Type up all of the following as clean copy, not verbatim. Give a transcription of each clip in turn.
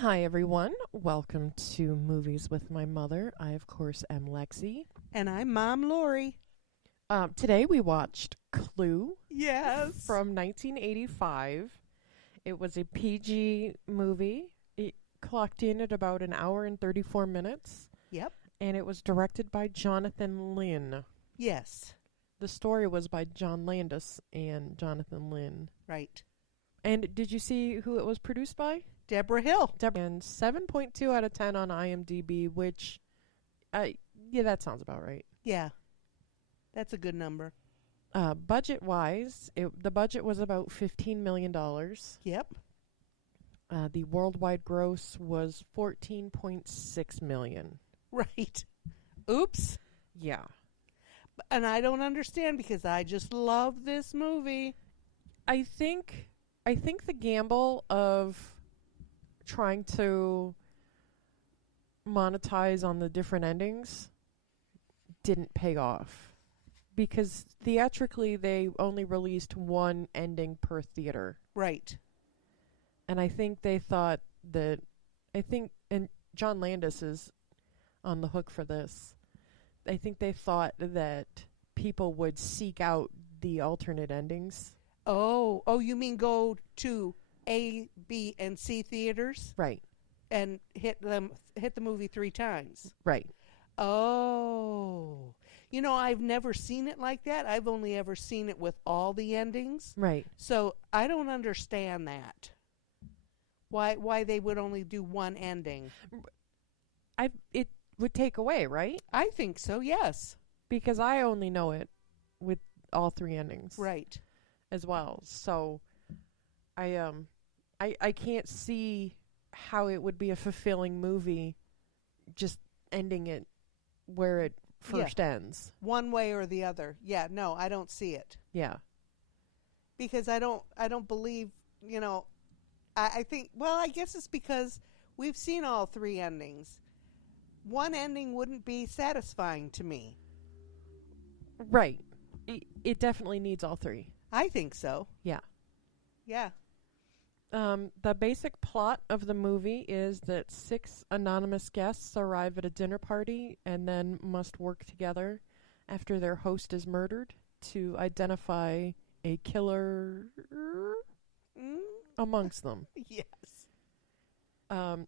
Hi, everyone. Welcome to Movies with My Mother. I, of course, am Lexi. And I'm Mom Lori. Today we watched Clue Yes. from 1985. It was a PG movie. It clocked in at about an hour and 34 minutes. Yep. And it was directed by Jonathan Lynn. Yes. The story was by John Landis and Jonathan Lynn. Right. And did you see who it was produced by? Deborah Hill. And 7.2 out of 10 on IMDb, which, yeah, that sounds about right. Yeah. That's a good number. Budget-wise, the budget was about $15 million. Yep. The worldwide gross was $14.6 million. Right. Oops. Yeah. And I don't understand because I just love this movie. I think the gamble of trying to monetize on the different endings didn't pay off. Because theatrically, they only released one ending per theater. Right. And I think they thought that, and John Landis is on the hook for this, I think they thought that people would seek out the alternate endings. Oh, you mean go to A, B, and C theaters? Right. And hit the movie 3 times. Right. Oh. You know, I've never seen it like that. I've only ever seen it with all the endings. Right. So I don't understand that. Why they would only do one ending. It would take away, right? I think so, yes. Because I only know it with all 3 endings. Right. As well. So I can't see how it would be a fulfilling movie just ending it where it first ends. One way or the other. Yeah, no, I don't see it. Yeah. Because I don't believe, you know, I think, well, I guess it's because we've seen all 3 endings. One ending wouldn't be satisfying to me. Right. It definitely needs all 3. I think so. Yeah. Yeah. The basic plot of the movie is that 6 anonymous guests arrive at a dinner party and then must work together after their host is murdered to identify a killer amongst them. Yes.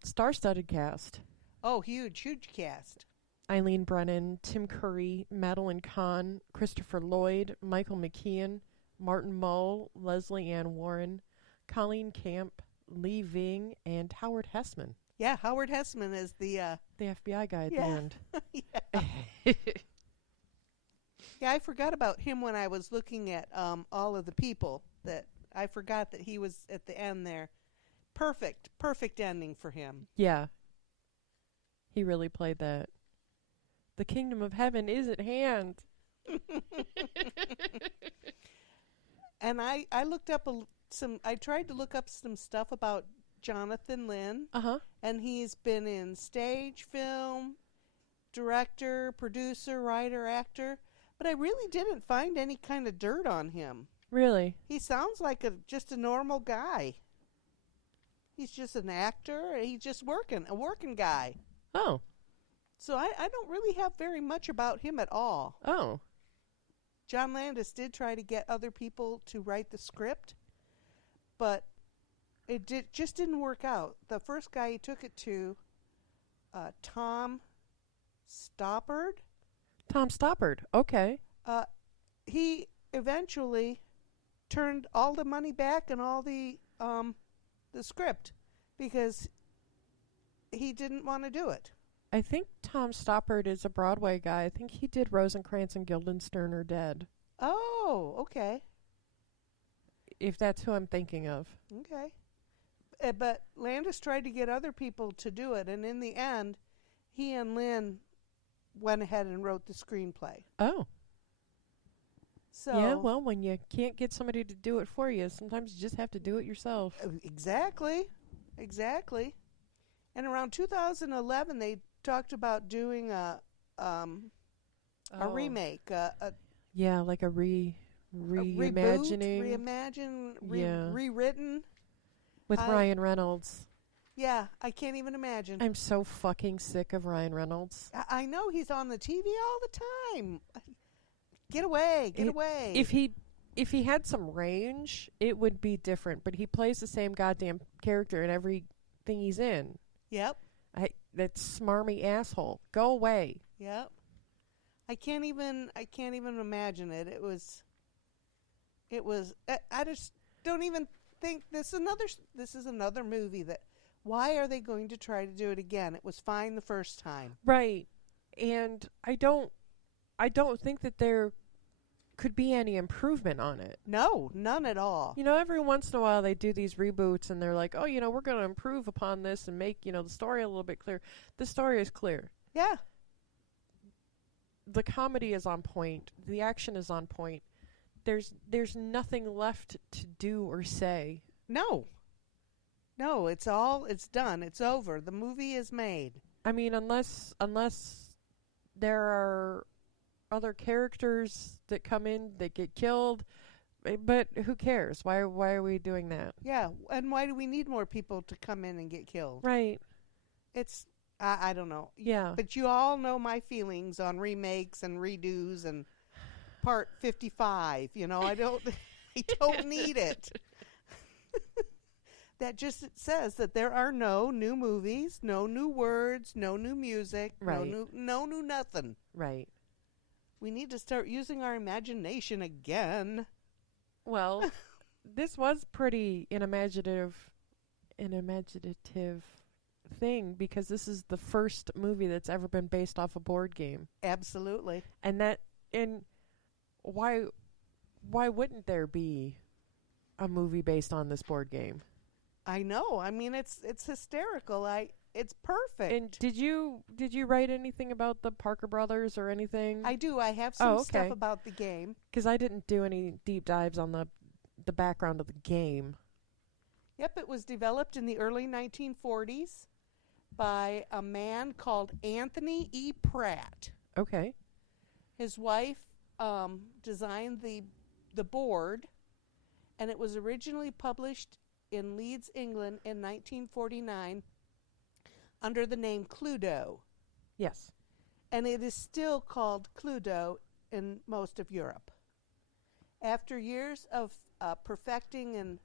Star-studded cast. Oh, huge cast. Eileen Brennan, Tim Curry, Madeline Kahn, Christopher Lloyd, Michael McKean, Martin Mull, Leslie Ann Warren, Colleen Camp, Lee Ving, and Howard Hessman. Yeah, Howard Hessman is the FBI guy at the end. Yeah. Yeah, I forgot about him when I was looking at all of the people. That I forgot that he was at the end there. Perfect ending for him. Yeah. He really played that. The kingdom of heaven is at hand. And I looked up I tried to look up some stuff about Jonathan Lynn. Uh-huh. And he's been in stage, film, director, producer, writer, actor. But I really didn't find any kind of dirt on him. Really? He sounds like just a normal guy. He's just an actor. He's just a working guy. Oh. So I don't really have very much about him at all. Oh. John Landis did try to get other people to write the script, but it just didn't work out. The first guy he took it to, Tom Stoppard. Tom Stoppard. Okay. He eventually turned all the money back and all the script because he didn't want to do it. I think Tom Stoppard is a Broadway guy. I think he did Rosencrantz and Guildenstern Are Dead. Oh, okay. If that's who I'm thinking of. Okay. But Landis tried to get other people to do it, and in the end, he and Lynn went ahead and wrote the screenplay. Oh. So yeah, well, when you can't get somebody to do it for you, sometimes you just have to do it yourself. Exactly. And around 2011, they talked about doing a remake, yeah, like a reimagining, rewritten with Ryan Reynolds. Yeah, I can't even imagine. I'm so fucking sick of Ryan Reynolds. I know he's on the TV all the time. Get away, get away. If he had some range, it would be different. But he plays the same goddamn character in everything he's in. Yep. That smarmy asshole. Go away. Yep. I can't even imagine it. It was I just don't even think this is another movie that why are they going to try to do it again? It was fine the first time. Right. And I don't think that there could be any improvement on it. No, none at all. You know, every once in a while they do these reboots and they're like, oh, you know, we're going to improve upon this and make, you know, the story a little bit clear. The story is clear. Yeah. The comedy is on point. The action is on point. There's nothing left to do or say. No, it's done. It's over. The movie is made. I mean, unless there are other characters that come in that get killed, but who cares? Why are we doing that? Yeah, and why do we need more people to come in and get killed? Right. It's I don't know. Yeah. But you all know my feelings on remakes and redos and Part 55. You know, I don't need it. That just says that there are no new movies, no new words, no new music, right. no new nothing. Right. We need to start using our imagination again. Well, this was pretty an imaginative thing because this is the first movie that's ever been based off a board game. Absolutely. And why wouldn't there be a movie based on this board game? I know. I mean, it's hysterical. It's perfect. And did you write anything about the Parker Brothers or anything? I do. I have some stuff about the game. Because I didn't do any deep dives on the background of the game. Yep, it was developed in the early 1940s by a man called Anthony E. Pratt. Okay. His wife designed the board, and it was originally published in Leeds, England in 1949 under the name Cluedo. Yes. And it is still called Cluedo in most of Europe. After years of perfecting and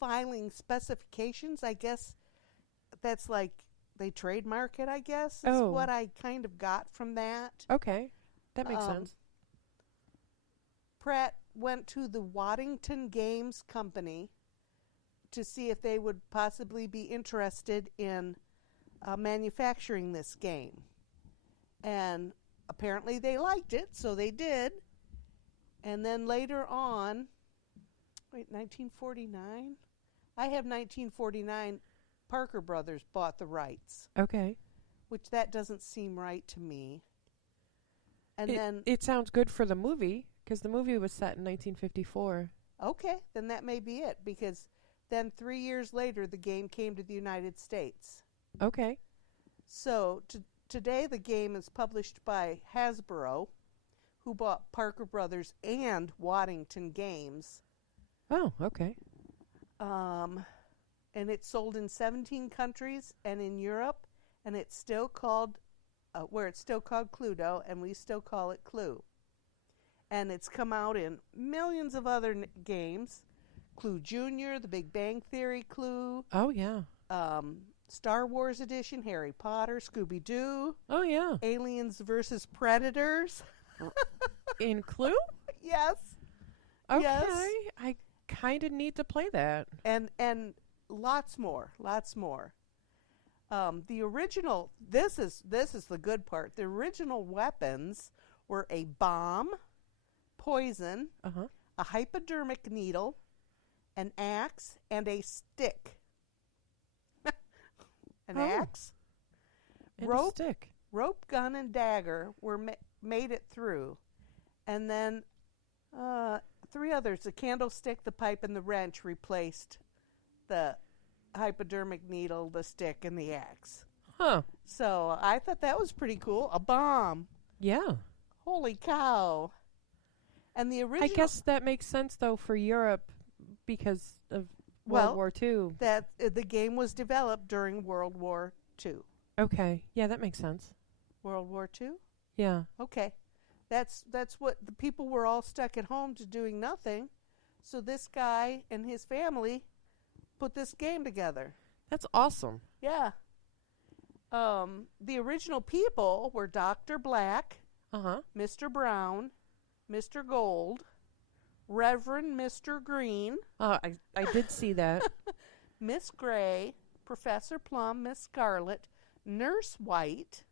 filing specifications, I guess that's like they trademark it, I guess, is what I kind of got from that. Okay. That makes sense. Pratt went to the Waddington Games Company to see if they would possibly be interested in manufacturing this game. And apparently they liked it, so they did. And then later on, 1949? I have 1949. Parker Brothers bought the rights. Okay. Which that doesn't seem right to me. And it sounds good for the movie, because the movie was set in 1954. Okay, then that may be it, because then 3 years later, the game came to the United States. Okay. So today the game is published by Hasbro, who bought Parker Brothers and Waddington Games. Oh, okay. And it's sold in 17 countries and in Europe, and it's still called, where it's still called Cluedo, and we still call it Clue. And it's come out in millions of other games. Clue Junior, The Big Bang Theory Clue. Oh, yeah. Star Wars Edition, Harry Potter, Scooby-Doo. Oh, yeah. Aliens versus Predators. In Clue? Yes. Okay. Yes. I kind of need to play that. And lots more. The original, this is the good part. The original weapons were a bomb, poison, a hypodermic needle, an axe, and a stick. Axe. And a stick. Rope, gun, and dagger were made it through. And then 3 others, the candlestick, the pipe, and the wrench replaced the hypodermic needle, the stick, and the axe. Huh. So I thought that was pretty cool. A bomb. Yeah. Holy cow. And the original... I guess that makes sense, though, for Europe because of World War II. That the game was developed during World War II. Okay. Yeah, that makes sense. World War II? Yeah. Okay. That's what the people were all stuck at home to doing nothing. So this guy and his family put this game together. That's awesome. Yeah. The original people were Dr. Black, Mr. Brown, Mr. Gold, Reverend Mr. Green. I did see that. Miss Gray, Professor Plum, Miss Scarlet, Nurse White,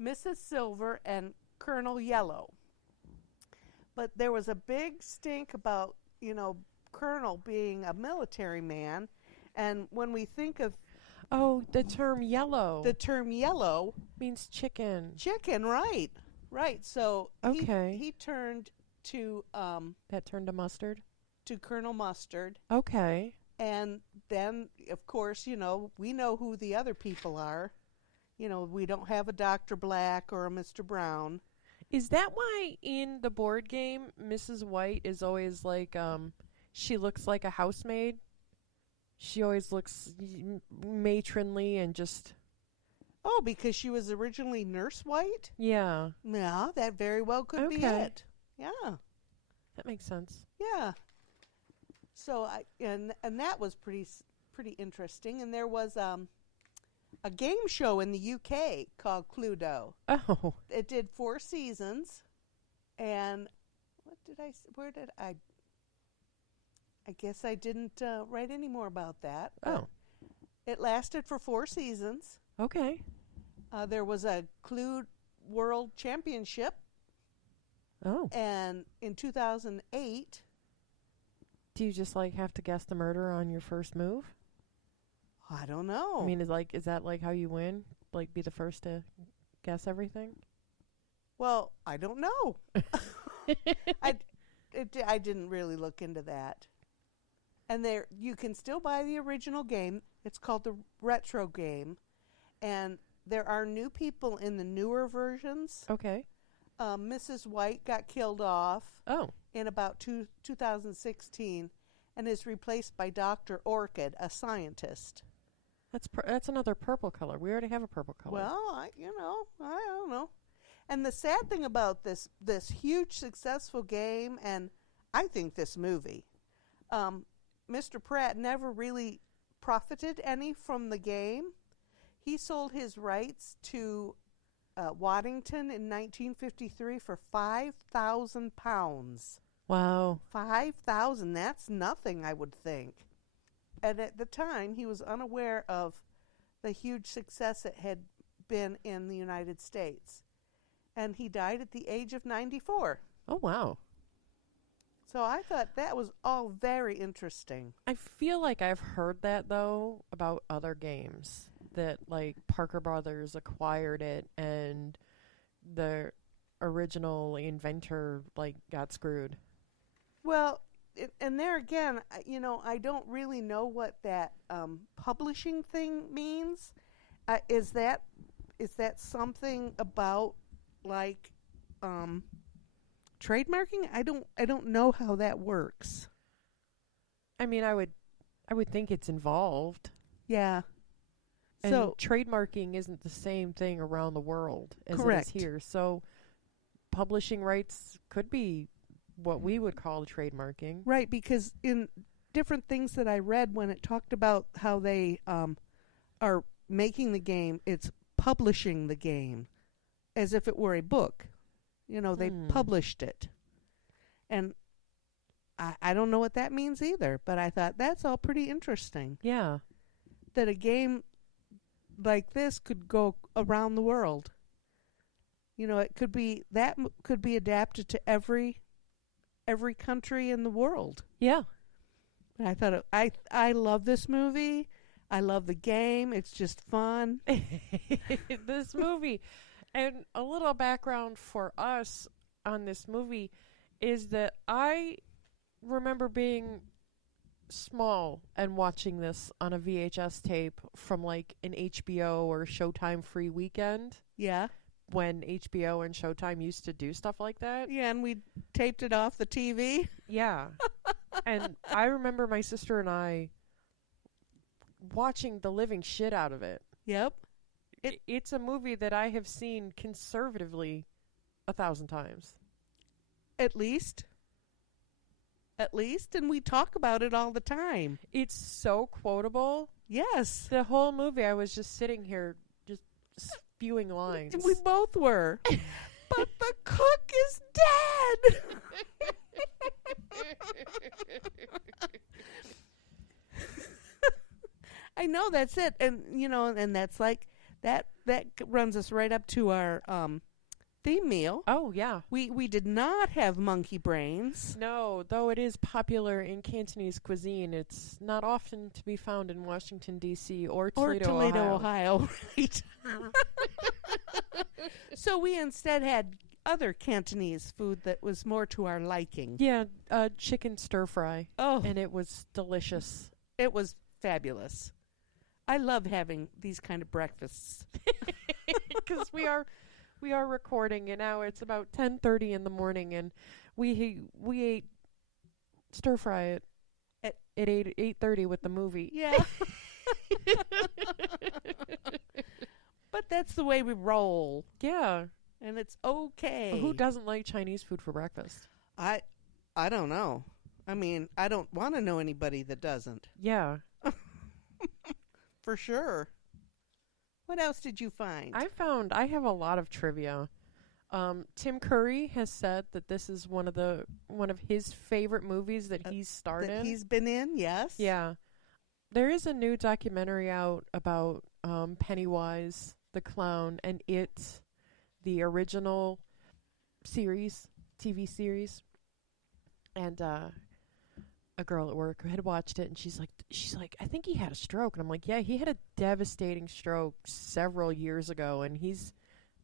Mrs. Silver, and Colonel Yellow. But there was a big stink about, Colonel being a military man. And when we think of... Oh, the term yellow. The term yellow... means chicken. Chicken, right. Right. So okay. he turned to... that turned to mustard? To Colonel Mustard. Okay. And then, of course, we know who the other people are. We don't have a Dr. Black or a Mr. Brown. Is that why in the board game, Mrs. White is always like, she looks like a housemaid? She always looks matronly and just... Oh, because she was originally Nurse White? Yeah. Yeah, that very well could be it. Yeah. That makes sense. Yeah. So, and that was pretty interesting. And there was a game show in the UK called Cluedo. Oh. It did 4 seasons. And I guess I didn't write any more about that. Oh. It lasted for 4 seasons. Okay. There was a Clue World Championship. Oh. And in 2008... Do you just, have to guess the murder on your first move? I don't know. I mean, is that, how you win? Be the first to guess everything? Well, I don't know. I didn't really look into that. And you can still buy the original game. It's called the retro game. And there are new people in the newer versions. Okay. Mrs. White got killed off in about 2016 and is replaced by Dr. Orchid, a scientist. That's another purple color. We already have a purple color. Well, I don't know. And the sad thing about this huge successful game, and I think this movie, Mr. Pratt never really profited any from the game. He sold his rights to Waddington in 1953 for £5,000. Wow. 5,000. That's nothing, I would think. And at the time, he was unaware of the huge success it had been in the United States. And he died at the age of 94. Oh, wow. So I thought that was all very interesting. I feel like I've heard that, though, about other games. That, Parker Brothers acquired it and the original inventor, got screwed. Well, and there again, I don't really know what that publishing thing means. Is that something about trademarking? I don't know how that works. I mean, I would think it's involved. Yeah. And so trademarking isn't the same thing around the world as correct. It is here. So publishing rights could be what we would call trademarking. Right, because in different things that I read when it talked about how they are making the game, it's publishing the game as if it were a book. They published it. And I don't know what that means either, but I thought that's all pretty interesting. Yeah. That a game like this could go around the world. It could be adapted to every country in the world. Yeah. And I thought I love this movie. I love the game. It's just fun. This movie. And a little background for us on this movie is that I remember being small and watching this on a VHS tape from an HBO or Showtime free weekend. Yeah. When HBO and Showtime used to do stuff like that. Yeah, and we taped it off the TV. Yeah. And I remember my sister and I watching the living shit out of it. Yep. It's a movie that I have seen conservatively 1,000 times. At least. And we talk about it all the time. It's so quotable. Yes. The whole movie, I was just sitting here, just spewing lines. We both were. But the cook is dead. I know, that's it. And, and that's like, that runs us right up to our theme meal. Oh, yeah. We did not have monkey brains. No, though it is popular in Cantonese cuisine, it's not often to be found in Washington, D.C. or Toledo, Ohio. Right. So we instead had other Cantonese food that was more to our liking. Yeah, chicken stir fry. Oh. And it was delicious. It was fabulous. I love having these kind of breakfasts. Because we are recording, and now it's about 10:30 in the morning, and we ate stir fry at 8:30 with the movie. Yeah. But that's the way we roll. Yeah. And it's okay. Who doesn't like Chinese food for breakfast? I don't know. I mean, I don't want to know anybody that doesn't. Yeah. For sure. What else did you find? I have a lot of trivia. Tim Curry has said that this is one of his favorite movies that he's starred that in. He's been in, yes. Yeah. There is a new documentary out about Pennywise the clown, and it's the original TV series. And a girl at work had watched it, and she's like, I think he had a stroke. And I'm like, yeah, he had a devastating stroke several years ago, and he's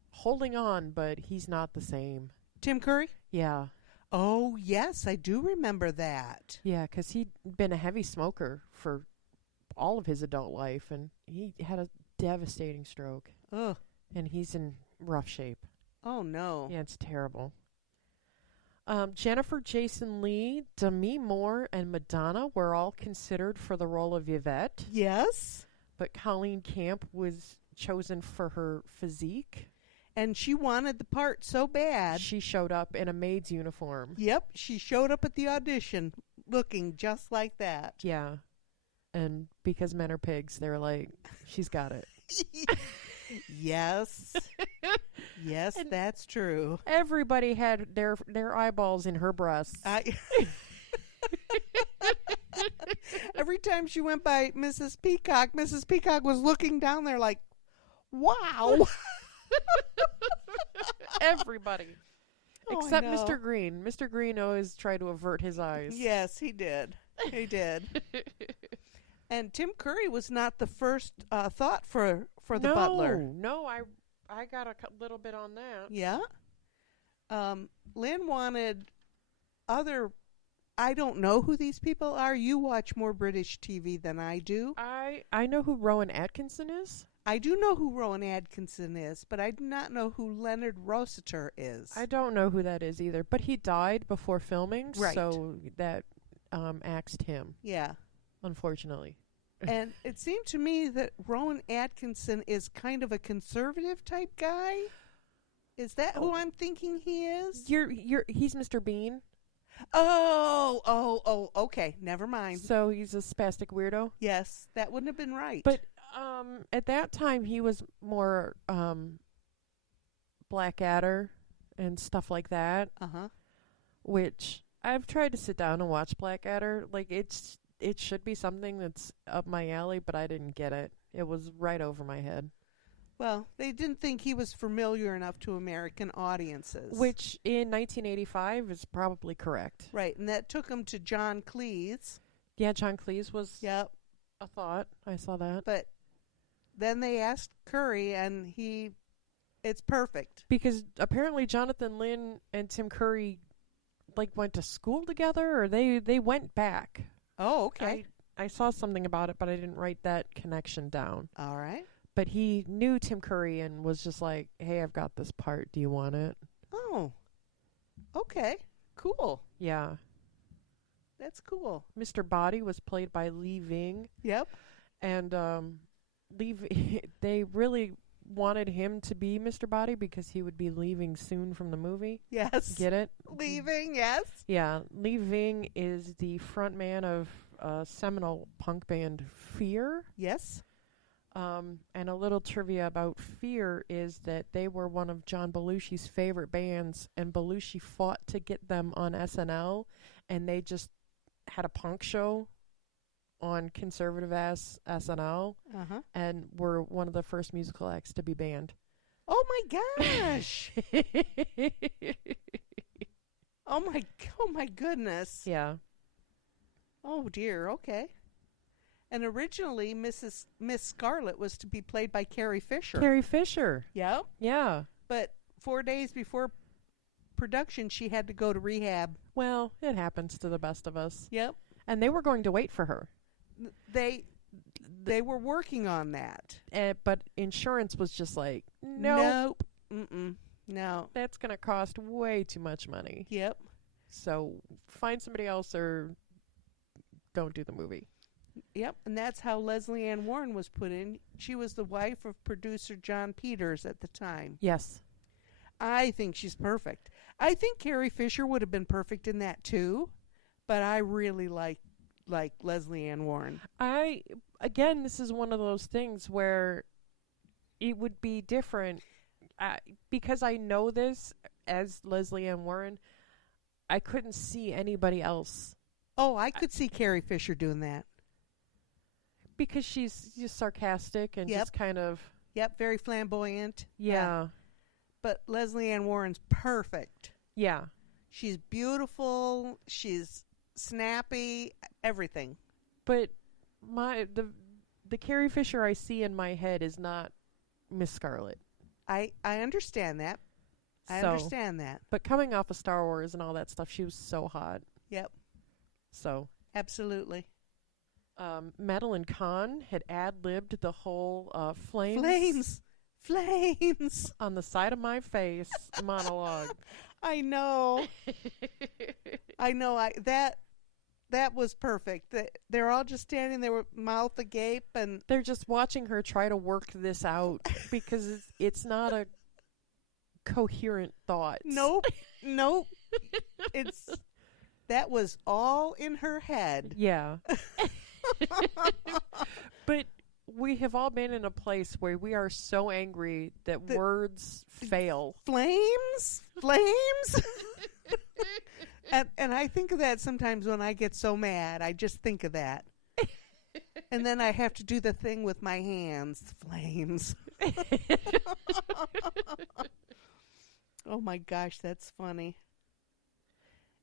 holding on, but he's not the same. Tim Curry? Yeah. Oh, yes, I do remember that. Yeah, because he'd been a heavy smoker for all of his adult life, and he had a devastating stroke. Ugh. And he's in rough shape. Oh, no. Yeah, it's terrible. Jennifer Jason Leigh, Demi Moore, and Madonna were all considered for the role of Yvette. Yes. But Colleen Camp was chosen for her physique. And she wanted the part so bad. She showed up in a maid's uniform. Yep, she showed up at the audition looking just like that. Yeah. And because men are pigs, they were like, she's got it. Yes. Yes, and that's true. Everybody had their eyeballs in her breasts. Every time she went by Mrs. Peacock was looking down there like, wow. Everybody. Oh, except Mr. Green. Mr. Green always tried to avert his eyes. Yes, he did. He did. And Tim Curry was not the first thought for the butler. No, I got a little bit on that. Yeah. Lynn wanted other... I don't know who these people are. You watch more British TV than I do. I know who Rowan Atkinson is. I do know who Rowan Atkinson is, but I do not know who Leonard Rossiter is. I don't know who that is either, but he died before filming, right. So that axed him. Yeah. Unfortunately. And it seemed to me that Rowan Atkinson is kind of a conservative type guy. Is that who I'm thinking he is? He's Mr. Bean. Oh, okay. Never mind. So he's a spastic weirdo? Yes, that wouldn't have been right. But at that time he was more Blackadder and stuff like that. Uh-huh. Which I've tried to sit down and watch Blackadder. Like it should be something that's up my alley, but I didn't get it. It was right over my head. Well, they didn't think he was familiar enough to American audiences. Which, in 1985, is probably correct. Right, and that took him to John Cleese. Yeah, John Cleese was a thought. I saw that. But then they asked Curry, and it's perfect. Because apparently Jonathan Lynn and Tim Curry, went to school together, or they went back. Oh, okay. I saw something about it, but I didn't write that connection down. All right. But he knew Tim Curry and was just like, hey, I've got this part. Do you want it? Oh. Okay. Cool. Yeah. That's cool. Mr. Body was played by Lee Ving. Yep. And they really wanted him to be Mr. Body because he would be leaving soon from the movie. Yes. Get it? Leaving, yes. Yeah. Lee Ving is the front man of seminal punk band Fear. Yes. And a little trivia about Fear is that they were one of John Belushi's favorite bands, and Belushi fought to get them on SNL, and they just had a punk show on conservative-ass SNL, and were one of the first musical acts to be banned. Oh, my gosh. Oh, my goodness. Yeah. Oh, dear. Okay. And originally, Miss Scarlet was to be played by Carrie Fisher. Carrie Fisher. Yep. Yeah. But 4 days before production, she had to go to rehab. Well, it happens to the best of us. Yep. And they were going to wait for her. They were working on that. But insurance was just like, nope. Mm-mm. No. That's going to cost way too much money. Yep. So find somebody else or don't do the movie. Yep, and that's how Leslie Ann Warren was put in. She was the wife of producer John Peters at the time. Yes. I think she's perfect. I think Carrie Fisher would have been perfect in that too, but I really like Leslie Ann Warren. Again, this is one of those things where it would be different. Because I know this as Leslie Ann Warren, I couldn't see anybody else. Oh, I could see Carrie Fisher doing that. Because she's just sarcastic and just kind of... Yep, very flamboyant. Yeah. But Leslie Ann Warren's perfect. Yeah. She's beautiful. She's snappy. Everything. But the Carrie Fisher I see in my head is not Miss Scarlet. I understand that. I understand that. But coming off of Star Wars and all that stuff, she was so hot. Yep. So. Absolutely. Madeline Kahn had ad-libbed the whole flames on the side of my face monologue. I know. I know. That was perfect. They're all just standing there with mouth agape, and they're just watching her try to work this out because it's not a coherent thought. Nope. That was all in her head. Yeah. But we have all been in a place where we are so angry that words fail. Flames? And I think of that sometimes when I get so mad. I just think of that. And then I have to do the thing with my hands. Flames. Oh my gosh, that's funny.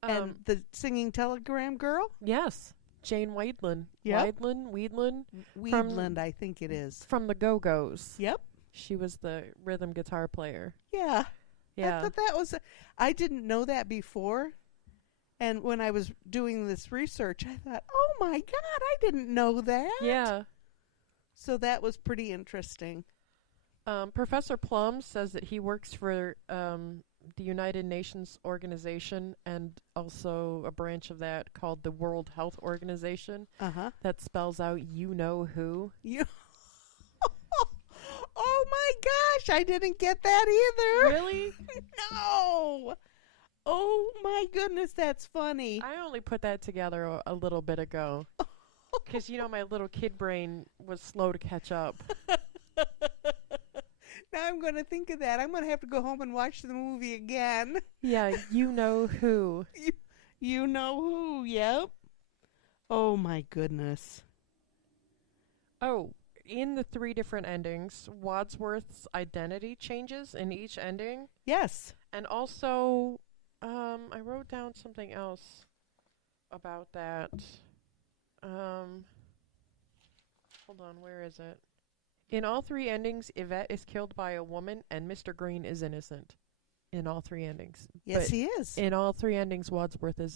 And the singing telegram girl? Yes. Jane Weidland. Yep. Weidland, I think it is. From the Go-Go's. Yep. She was the rhythm guitar player. Yeah. Yeah. I thought that was... I didn't know that before. And when I was doing this research, I thought, oh my God, I didn't know that. Yeah. So that was pretty interesting. Professor Plum says that he works for the United Nations organization and also a branch of that called the World Health Organization. That spells out you know who. Oh my gosh, I didn't get that either. Really? No. Oh my goodness, that's funny. I only put that together a little bit ago. Because, my little kid brain was slow to catch up. Now I'm going to think of that. I'm going to have to go home and watch the movie again. Yeah, you know who. You know who, yep. Oh my goodness. Oh, in the 3 different endings, Wadsworth's identity changes in each ending. Yes. And also, I wrote down something else about that. Hold on, where is it? In all 3 endings, Yvette is killed by a woman, and Mr. Green is innocent. In all 3 endings. Yes, he is. In all 3 endings, Wadsworth is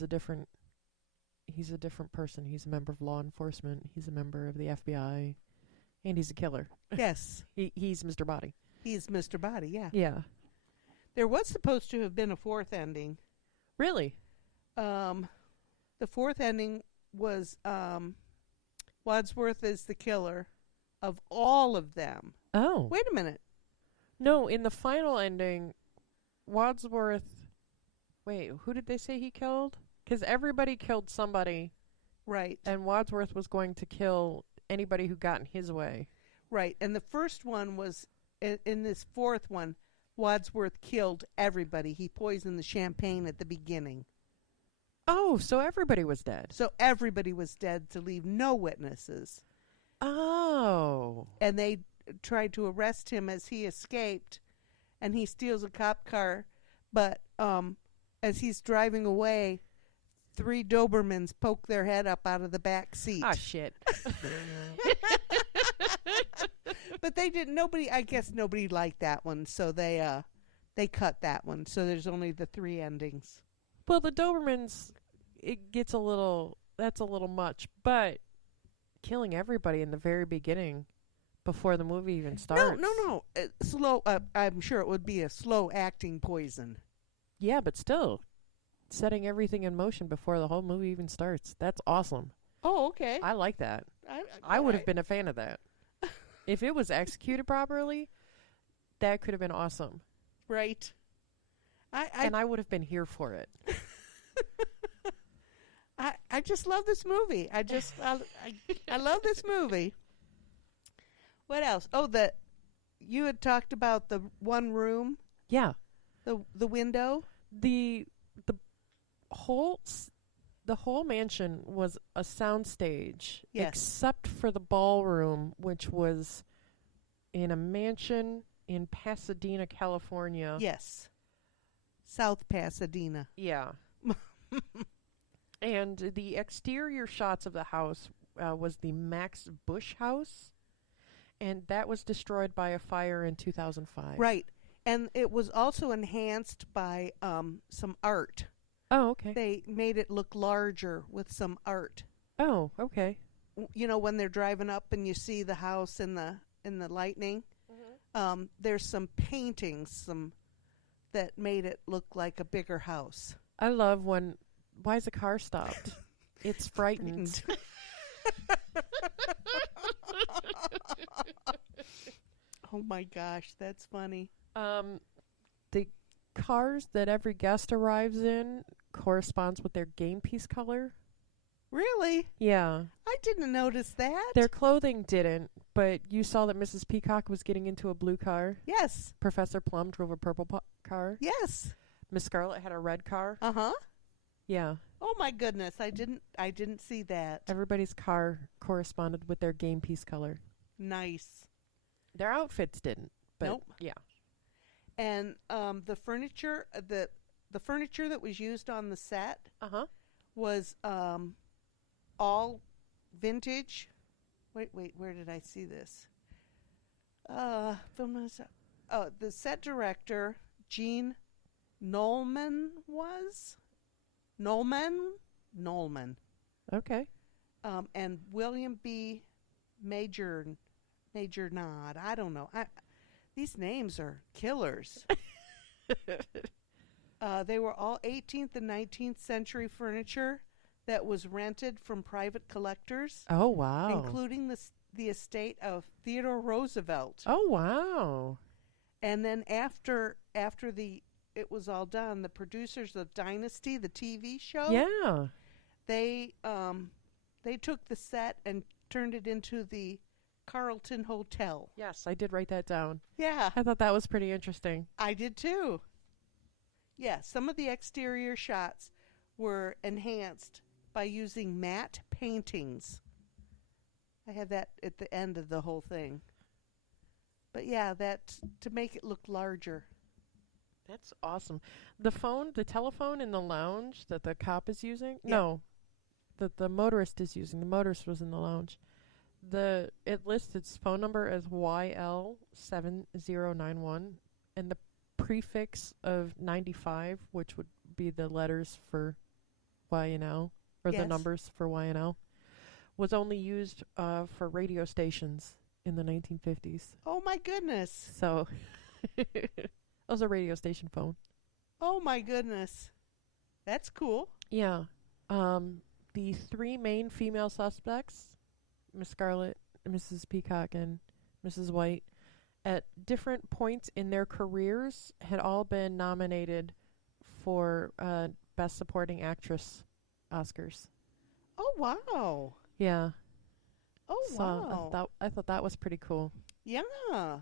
he's a different person. He's a member of law enforcement. He's a member of the FBI. And he's a killer. Yes. He's Mr. Body. He's Mr. Body, yeah. Yeah. There was supposed to have been a 4th ending. Really? The 4th ending was Wadsworth is the killer of all of them. Oh. Wait a minute. No, in the final ending, Wadsworth... Wait, who did they say he killed? Because everybody killed somebody, Right. and Wadsworth was going to kill anybody who got in his way. Right. And the first one was, in this fourth one, Wadsworth killed everybody. He poisoned the champagne at the beginning. Oh, so everybody was dead. So everybody was dead to leave no witnesses. Oh. And they tried to arrest him as he escaped, and he steals a cop car. But as he's driving away, 3 Dobermans poke their head up out of the back seat. Ah, shit. But they didn't. I guess nobody liked that one, so they cut that one. So there's only the 3 endings. Well, the Dobermans, that's a little much, but killing everybody in the very beginning before the movie even starts. No. Slow. I'm sure it would be a slow acting poison. Yeah, but still, setting everything in motion before the whole movie even starts. That's awesome. Oh, okay. I like that. I would have been a fan of that. If it was executed properly, that could have been awesome. Right. And I would have been here for it. I just love this movie. I love this movie. What else? Oh, you had talked about the one room. Yeah. The window. The whole mansion was a soundstage, yes, except for the ballroom, which was in a mansion in Pasadena, California. Yes. South Pasadena. Yeah. And the exterior shots of the house was the Max Bush house, and that was destroyed by a fire in 2005. Right. And it was also enhanced by some art. Oh, okay. They made it look larger with some art. Oh, okay. You know, when they're driving up and you see the house in the lightning, there's some paintings that made it look like a bigger house. I love when... Why is the car stopped? It's frightened. Oh my gosh, that's funny. The cars that every guest arrives in corresponds with their game piece color. Really? Yeah. I didn't notice that. Their clothing didn't, but you saw that Mrs. Peacock was getting into a blue car. Yes. Professor Plum drove a purple car. Yes. Miss Scarlet had a red car. Uh-huh. Yeah. Oh my goodness, I didn't see that. Everybody's car corresponded with their game piece color. Nice. Their outfits didn't, but nope. Yeah. And the furniture that was used on the set was all vintage. Wait, where did I see this? The set director, Gene Nolman was? Nolman. Okay. And William B. Major Nod. I don't know. These names are killers. They were all 18th and 19th century furniture that was rented from private collectors. Oh, wow. Including the estate of Theodore Roosevelt. Oh, wow. And then after it was all done, the producers of Dynasty, the TV show, they took the set and turned it into the Carlton Hotel. Yes, I did write that down. Yeah. I thought that was pretty interesting. I did too. Yeah, some of the exterior shots were enhanced by using matte paintings. I had that at the end of the whole thing. But yeah, that's to make it look larger. That's awesome. The telephone in the lounge that the cop is using? Yeah. No, that the motorist is using. The motorist was in the lounge. It lists its phone number as YL7091, and the prefix of 95, which would be the letters for Y and L, or the numbers for Y and L, was only used for radio stations in the 1950s. Oh my goodness. So, it was a radio station phone. Oh my goodness. That's cool. Yeah. The 3 main female suspects, Miss Scarlet, Mrs. Peacock, and Mrs. White, at different points in their careers, had all been nominated for Best Supporting Actress Oscars. Oh, wow. Yeah. Oh, So wow. I thought that was pretty cool. Yeah.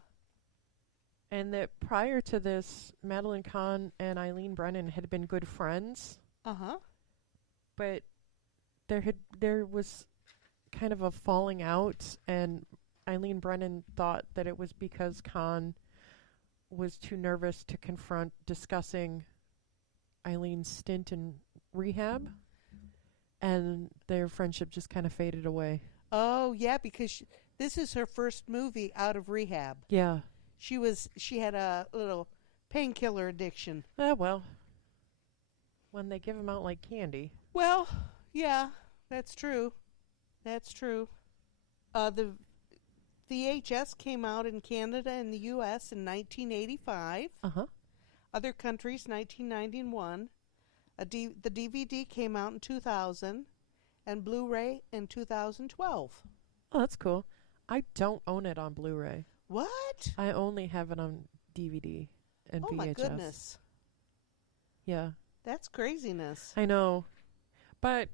And that prior to this, Madeline Kahn and Eileen Brennan had been good friends, Uh-huh. but there was kind of a falling out, and Eileen Brennan thought that it was because Kahn was too nervous to confront discussing Eileen's stint in rehab, and their friendship just kind of faded away. Oh, yeah, because this is her first movie out of rehab. Yeah. She had a little painkiller addiction. Well, when they give them out like candy. Well, yeah, that's true. That's true. The VHS came out in Canada and the U.S. in 1985. Uh-huh. Other countries, 1991. The DVD came out in 2000, and Blu-ray in 2012. Oh, that's cool. I don't own it on Blu-ray. What? I only have it on DVD and VHS. Oh, my goodness. Yeah. That's craziness. I know. But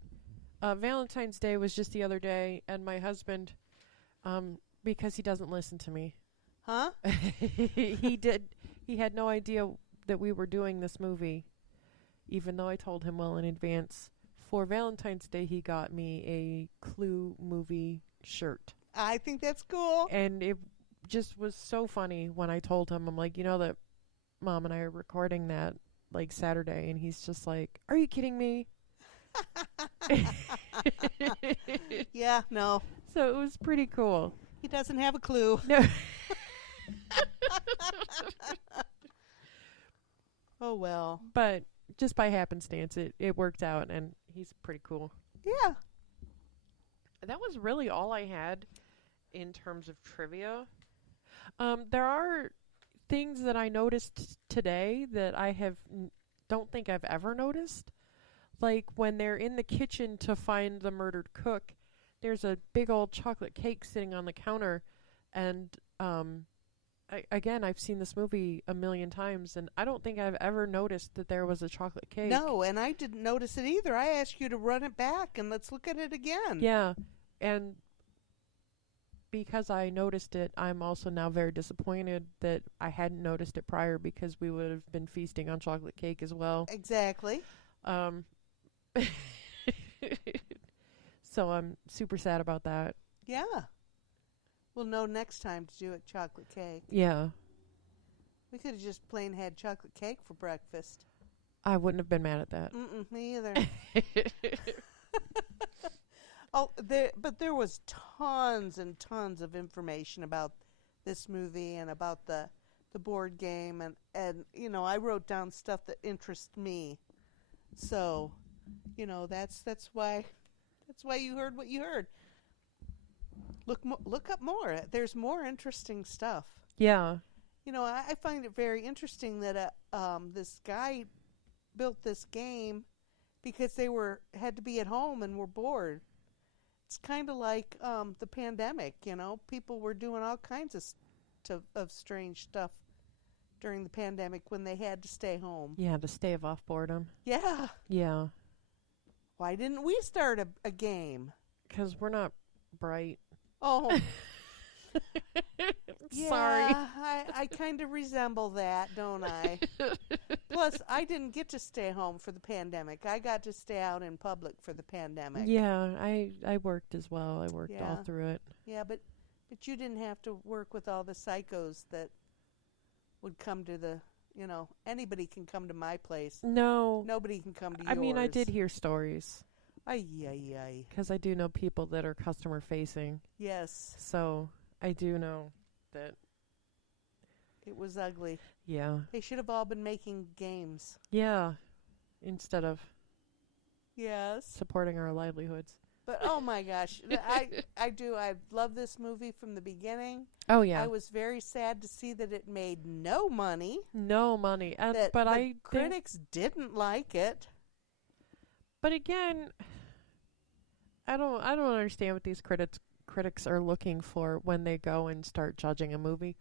Valentine's Day was just the other day, and my husband, because he doesn't listen to me, Huh? he had no idea that we were doing this movie, even though I told him well in advance. For Valentine's Day, he got me a Clue movie shirt. I think that's cool. And it just was so funny when I told him, I'm like, you know that Mom and I are recording that like Saturday, and he's just like, are you kidding me? Yeah, no. So it was pretty cool. He doesn't have a clue. No. Oh, well. But just by happenstance, it worked out, and he's pretty cool. Yeah. That was really all I had in terms of trivia. There are things that I noticed today that I don't think I've ever noticed. Like when they're in the kitchen to find the murdered cook, there's a big old chocolate cake sitting on the counter, and I've seen this movie a million times, and I don't think I've ever noticed that there was a chocolate cake. No, and I didn't notice it either. I asked you to run it back, and let's look at it again. Yeah, and because I noticed it, I'm also now very disappointed that I hadn't noticed it prior, because we would have been feasting on chocolate cake as well. Exactly. So I'm super sad about that. Yeah. We'll know next time to do it chocolate cake. Yeah. We could have just plain had chocolate cake for breakfast. I wouldn't have been mad at that. Me either. But there was tons and tons of information about this movie and about the board game, and you know, I wrote down stuff that interests me. So, you know, that's why you heard what you heard. Look up more. There's more interesting stuff. Yeah. You know, I find it very interesting that this guy built this game because they had to be at home and were bored. It's kind of like the pandemic. You know, people were doing all kinds of strange stuff during the pandemic when they had to stay home. Yeah, to stave off boredom. Yeah. Yeah. Why didn't we start a game? 'Cause we're not bright. Oh. Sorry. Yeah, I kind of resemble that, don't I? Plus, I didn't get to stay home for the pandemic. I got to stay out in public for the pandemic. Yeah, I worked as well. I worked all Yeah. through it. Yeah, but you didn't have to work with all the psychos that would come to the, you know, anybody can come to my place. No. Nobody can come to yours. I mean, I did hear stories. Ay, ay, ay. 'Cause I do know people that are customer facing. Yes. So I do know that. It was ugly. Yeah. They should have all been making games. Yeah. Instead of Yes. supporting our livelihoods. But oh my gosh, I do. I love this movie from the beginning. Oh yeah. I was very sad to see that it made no money. No money. And That but the I think, critics didn't like it. but again, I don't understand what these critics are looking for when they go and start judging a movie,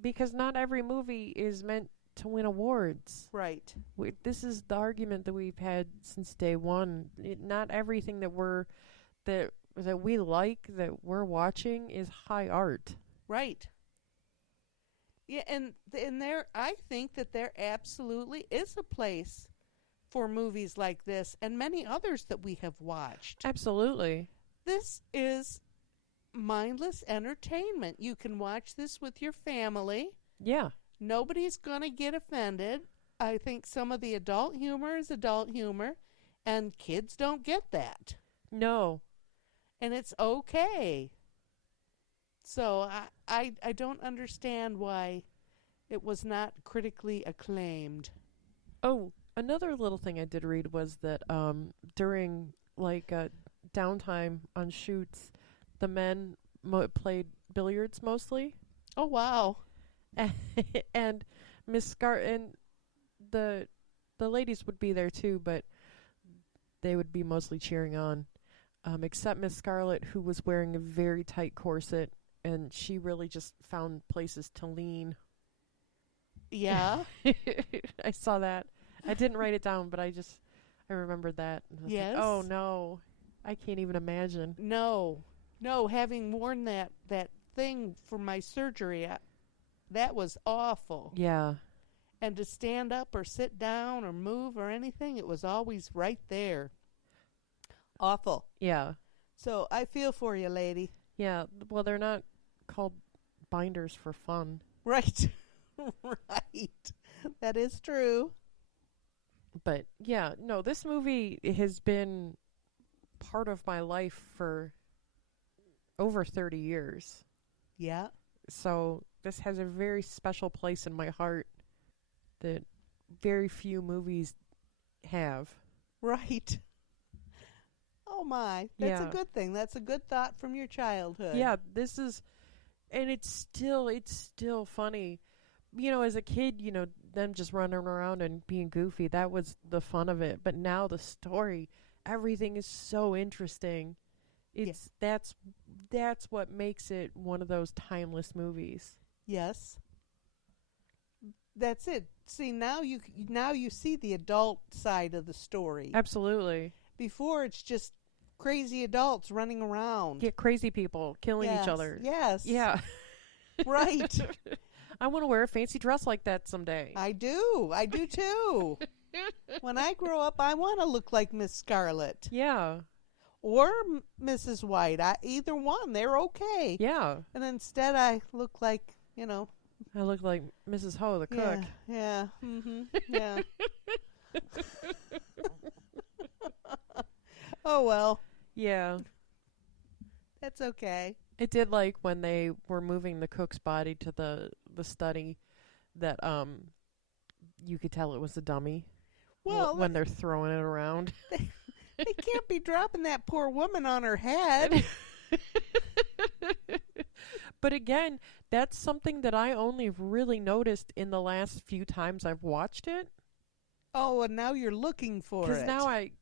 because not every movie is meant to win awards. Right. This is the argument that we've had since day one. Not everything that we like, that we're watching, is high art. Right. Yeah, and I think that there absolutely is a place for movies like this and many others that we have watched. Absolutely. This is mindless entertainment. You can watch this with your family. Yeah. Nobody's going to get offended. I think some of the adult humor is adult humor, and kids don't get that. No. And it's okay. So I don't understand why it was not critically acclaimed. Oh, another little thing I did read was that during downtime on shoots, the men played billiards mostly. Oh wow! And the ladies would be there too, but they would be mostly cheering on, except Miss Scarlett, who was wearing a very tight corset, and she really just found places to lean. Yeah. I saw that. I didn't write it down, but I remembered that. And I was Yes. like, oh no, I can't even imagine. No, having worn that thing for my surgery, that was awful. Yeah. And to stand up or sit down or move or anything, it was always right there. Awful. Yeah. So I feel for you, lady. Yeah. Well, they're not called binders for fun. Right. Right. That is true. But yeah, no, this movie has been part of my life for over 30 years. Yeah. So this has a very special place in my heart that very few movies have. Right. Oh my. That's Yeah. a good thing. That's a good thought from your childhood. Yeah, this is, and it's still funny. You know, as a kid, them just running around and being goofy, that was the fun of it. But now the story, everything is so interesting. That's what makes it one of those timeless movies. Yes. That's it. See, now you see the adult side of the story. Absolutely. Before, it's just crazy adults running around. Get crazy people killing each other. Yes. Yeah. Right. I want to wear a fancy dress like that someday. I do too. When I grow up, I want to look like Miss Scarlett. Yeah. Or Mrs. White. Either one, they're okay. Yeah. And instead I look like, I look like Mrs. Ho, the cook. Yeah. Mm-hmm. Yeah. Oh, well. Yeah. That's okay. It did like when they were moving the cook's body to the study that you could tell it was a dummy. Well, when they're throwing it around. They can't be dropping that poor woman on her head. But again, that's something that I only really noticed in the last few times I've watched it. Oh, and now you're looking for it.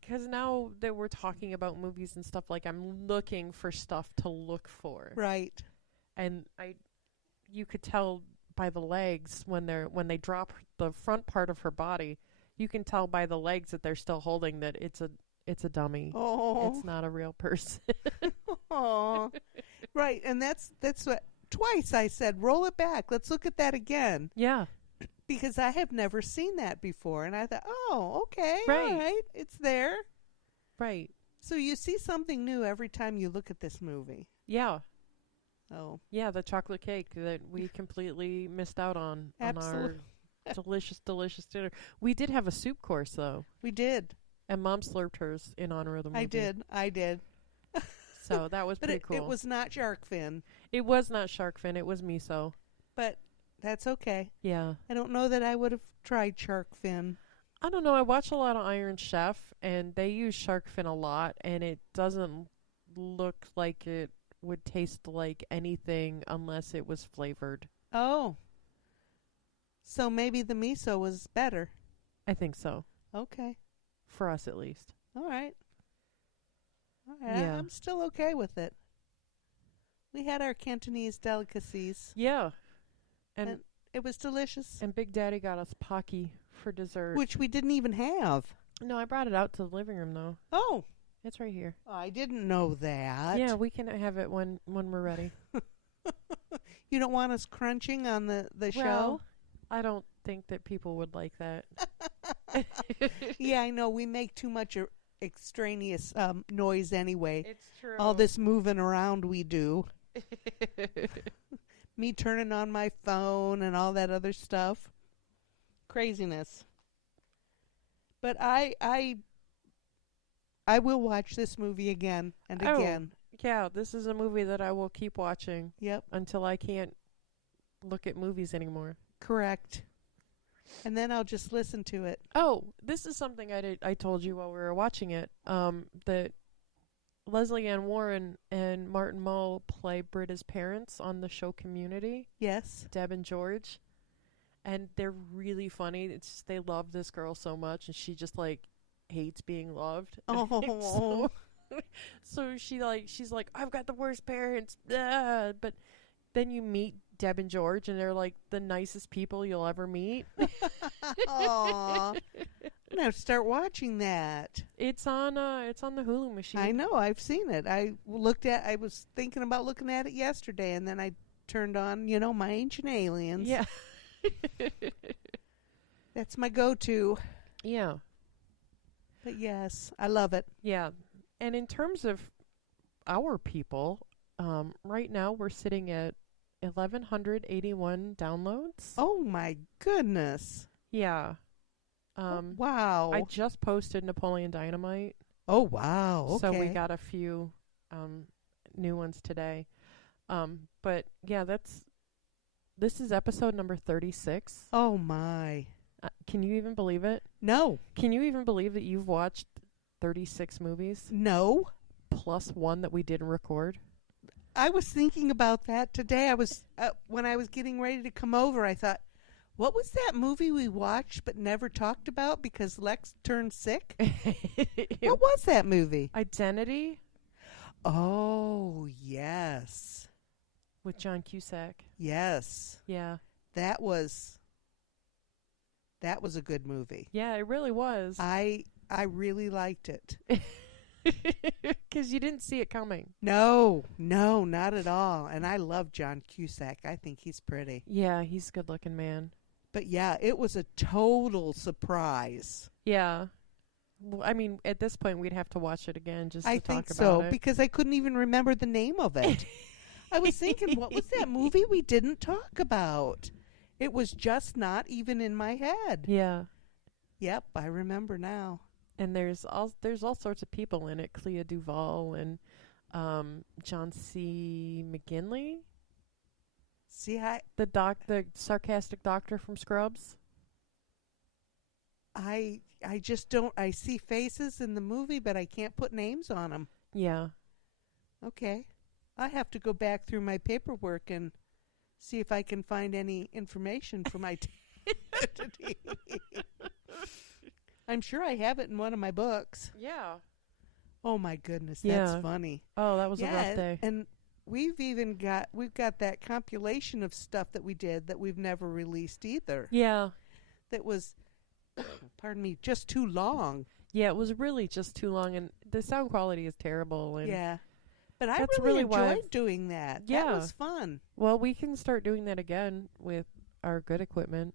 Because now that we're talking about movies and stuff, like I'm looking for stuff to look for. Right. And you could tell by the legs when they drop the front part of her body, you can tell by the legs that they're still holding that it's a dummy. Oh. It's not a real person. Oh. Right, and that's what twice I said, roll it back. Let's look at that again. Yeah. Because I have never seen that before. And I thought, oh, okay, right. All right, it's there. Right. So you see something new every time you look at this movie. Yeah. Oh. Yeah, the chocolate cake that we completely missed out on our delicious, delicious dinner. We did have a soup course, though. We did. And Mom slurped hers in honor of the movie. I did. So that was pretty But cool. it was not shark fin. It was not shark fin. It was miso. But that's okay. Yeah. I don't know that I would have tried shark fin. I don't know. I watch a lot of Iron Chef, and they use shark fin a lot, and it doesn't look like it would taste like anything unless it was flavored. Oh. So maybe the miso was better. I think so. Okay. For us, at least. All right. All right. Yeah. I'm still okay with it. We had our Cantonese delicacies. Yeah. And it was delicious. And Big Daddy got us Pocky for dessert. Which we didn't even have. No, I brought it out to the living room, though. Oh. It's right here. I didn't know that. Yeah, we can have it when we're ready. You don't want us crunching on the show? Well, I don't think that people would like that. Yeah, I know. We make too much extraneous noise anyway. It's true. All this moving around we do. Me turning on my phone and all that other stuff. Craziness. But I will watch this movie again and again. Yeah, this is a movie that I will keep watching. Yep. Until I can't look at movies anymore. Correct. And then I'll just listen to it. Oh, this is something I told you while we were watching it. That Leslie Ann Warren and Martin Mull play Britta's parents on the show Community. Yes. Deb and George. And they're really funny. It's just, they love this girl so much, and she just hates being loved. Oh. So she's like, I've got the worst parents. But then you meet Deb and George, and they're the nicest people you'll ever meet. Aw. I'm gonna start watching that. It's on the Hulu machine. I know, I've seen it. I was thinking about looking at it yesterday, and then I turned on, My Ancient Aliens. Yeah. That's my go-to. Yeah. But yes, I love it. Yeah. And in terms of our people, right now we're sitting at 1,181 downloads. Oh my goodness. Yeah. Wow. I just posted Napoleon Dynamite. Oh wow. Okay. So we got a few new ones today. But yeah, this is episode number 36. Oh my. Can you even believe it? No. Can you even believe that you've watched 36 movies? No. Plus one that we didn't record? I was thinking about that today. I was when I was getting ready to come over, I thought, what was that movie we watched but never talked about because Lex turned sick? What was that movie? Identity? Oh, yes. With John Cusack. Yes. Yeah. That was a good movie. Yeah, it really was. I really liked it. Because you didn't see it coming. No, not at all. And I love John Cusack. I think he's pretty. Yeah, he's a good-looking man. But yeah, it was a total surprise. Yeah. Well, I mean, at this point, we'd have to watch it again just to talk about it. I think so, because I couldn't even remember the name of it. I was thinking, what was that movie we didn't talk about? It was just not even in my head. Yeah. Yep, I remember now. And there's all sorts of people in it. Clea Duvall and John C. McGinley. See, the sarcastic doctor from Scrubs. I just don't. I see faces in the movie, but I can't put names on them. Yeah. Okay. I have to go back through my paperwork and see if I can find any information for my identity. I'm sure I have it in one of my books. Yeah. Oh my goodness, that's funny. Oh, that was a rough day. And we've got that compilation of stuff that we did that we've never released either. Yeah. That was, pardon me, just too long. Yeah, it was really just too long, and the sound quality is terrible. And yeah. But I that's really why enjoyed doing that. Yeah. That was fun. Well, we can start doing that again with our good equipment.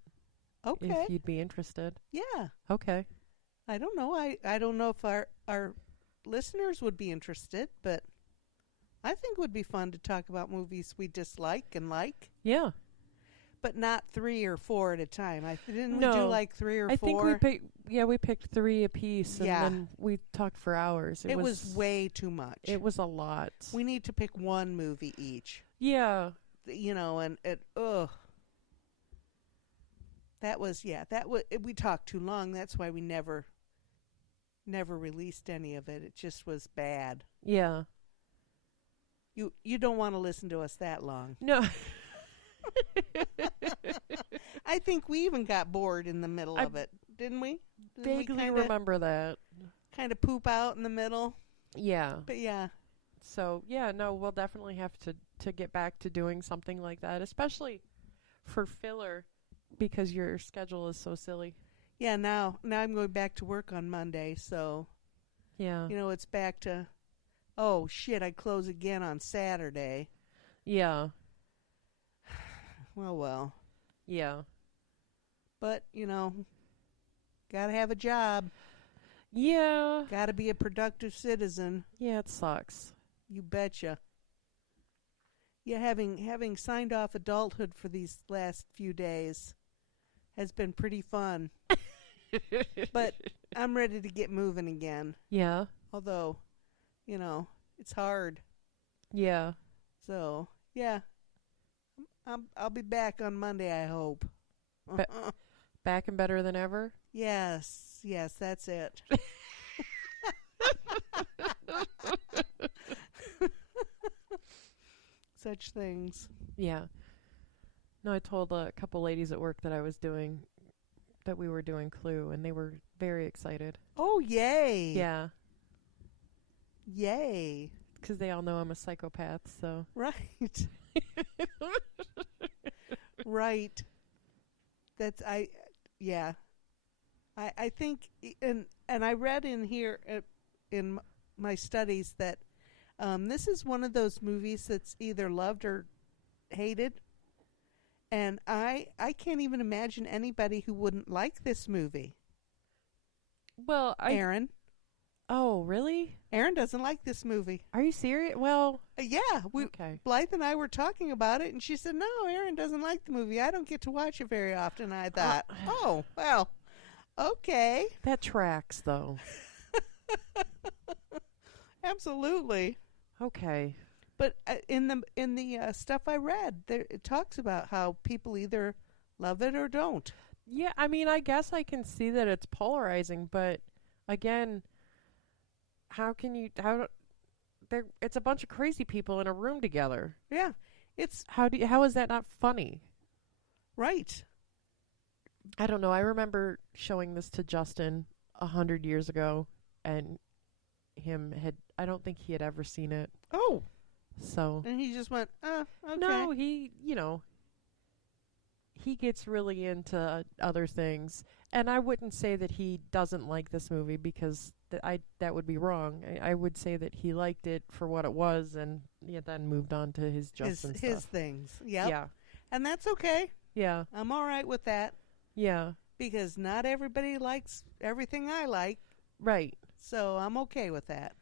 Okay. If you'd be interested. Yeah. Okay. I don't know. I don't know if our listeners would be interested, but I think it would be fun to talk about movies we dislike and like. Yeah. But not 3 or 4 at a time. Didn't No. we do like 3 or 4? I think we picked 3 apiece, and then we talked for hours. It was way too much. It was a lot. We need to pick one movie each. Yeah. And that was we talked too long. That's why we never released any of it. It just was bad. Yeah. You don't want to listen to us that long. No. I think we even got bored in the middle of it, didn't we? Vaguely remember that. Kind of poop out in the middle. Yeah. But yeah. So, yeah, no, we'll definitely have to get back to doing something like that, especially for filler because your schedule is so silly. Yeah, now I'm going back to work on Monday, so Yeah. it's back to, oh shit, I close again on Saturday. Yeah. Well. Yeah. But, gotta have a job. Yeah. Gotta be a productive citizen. Yeah, it sucks. You betcha. Yeah, having signed off adulthood for these last few days has been pretty fun. But I'm ready to get moving again. Yeah. Although, it's hard. Yeah. So, yeah. I'll be back on Monday, I hope. Back and better than ever? Yes, that's it. Such things. Yeah. No, I told a couple ladies at work that we were doing Clue, and they were very excited. Oh, yay. Yeah. Yay. Because they all know I'm a psychopath, so. Right. Right. Yeah. I think, and I read in here in my studies that this is one of those movies that's either loved or hated. And I can't even imagine anybody who wouldn't like this movie. Well, Aaron. Oh, really? Aaron doesn't like this movie. Are you serious? Well, Yeah, okay. Blythe and I were talking about it, and she said, "No, Aaron doesn't like the movie. I don't get to watch it very often." I thought, "Oh, well, okay." That tracks, though. Absolutely. Okay. But in the stuff I read, it talks about how people either love it or don't. Yeah, I mean, I guess I can see that it's polarizing, but again, it's a bunch of crazy people in a room together. Yeah, how is that not funny? Right. I don't know. I remember showing this to Justin 100 years ago, and I don't think he had ever seen it. Oh. So. And he just went, okay. No, he gets really into other things. And I wouldn't say that he doesn't like this movie because that would be wrong. I would say that he liked it for what it was and then moved on to his Justin stuff. His things. Yep. Yeah. And that's okay. Yeah. I'm all right with that. Yeah. Because not everybody likes everything I like. Right. So I'm okay with that.